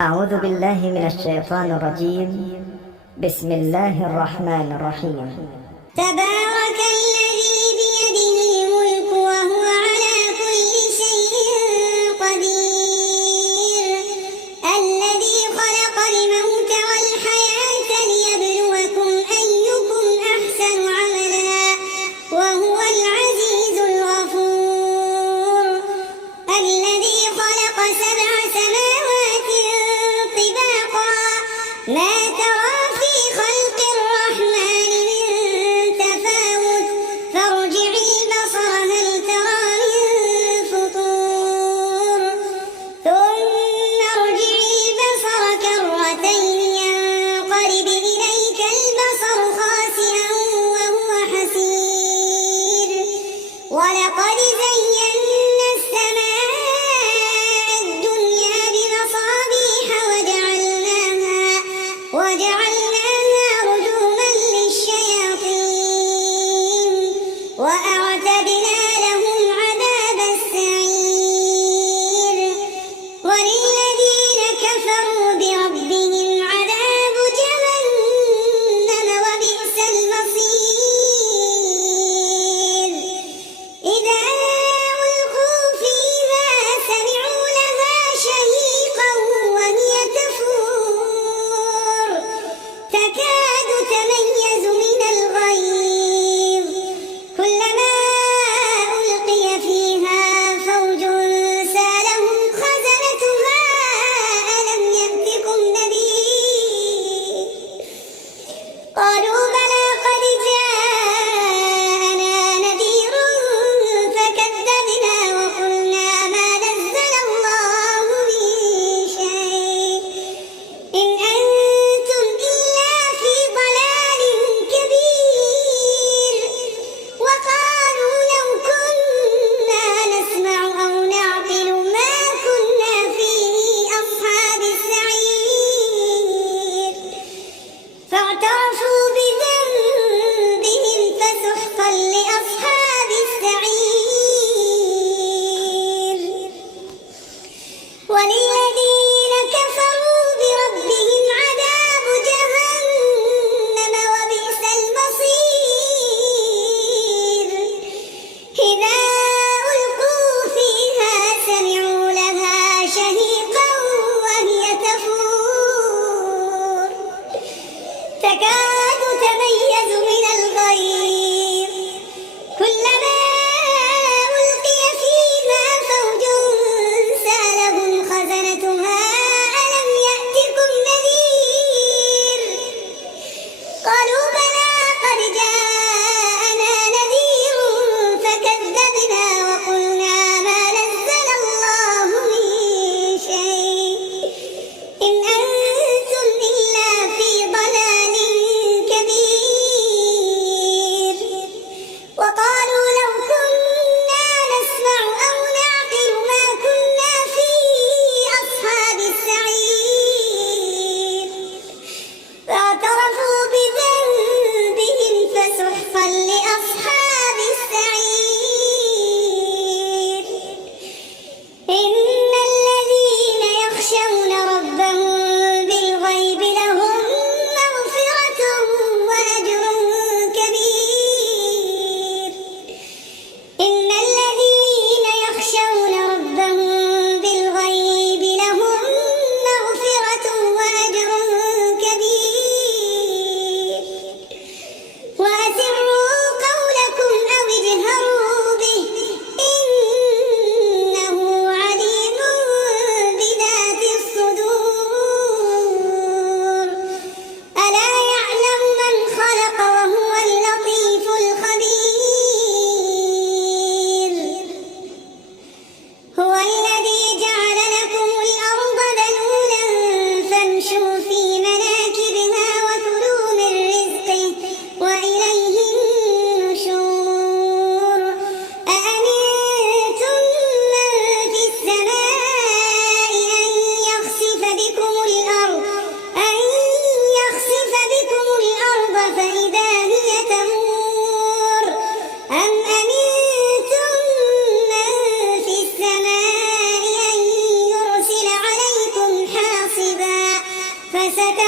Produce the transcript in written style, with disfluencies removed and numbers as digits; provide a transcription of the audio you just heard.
أعوذ بالله من الشيطان الرجيم. بسم الله الرحمن الرحيم. تبارك الذي بيده الملك وهو على كل شيء قدير، الذي خلق الموت والحياة ليبلوكم أيكم أحسن عملا وهو العزيز الغفور، الذي خلق 7 سماوات طباقا ما ترى في خلق الرحمن من تفاوت فارجع البصر هل ترى من فطور ثم ارجع البصر كرتين ينقلب إليك البصر خاسئا وهو حسير، ولقد زينا السماء الدنيا بمصابيح وجعلناها رجوما للشياطين وأعتدنا لهم عذاب السعير، وللذين كفروا بربهم عذاب جهنم وبئس المصير. إذا ألقوا فيها سمعوا لها شهيقا وهي تفور تكاد تميز من الغيظ، كلما ألقي فيها فوج سألهم خزنتها ألم يأتكم سترى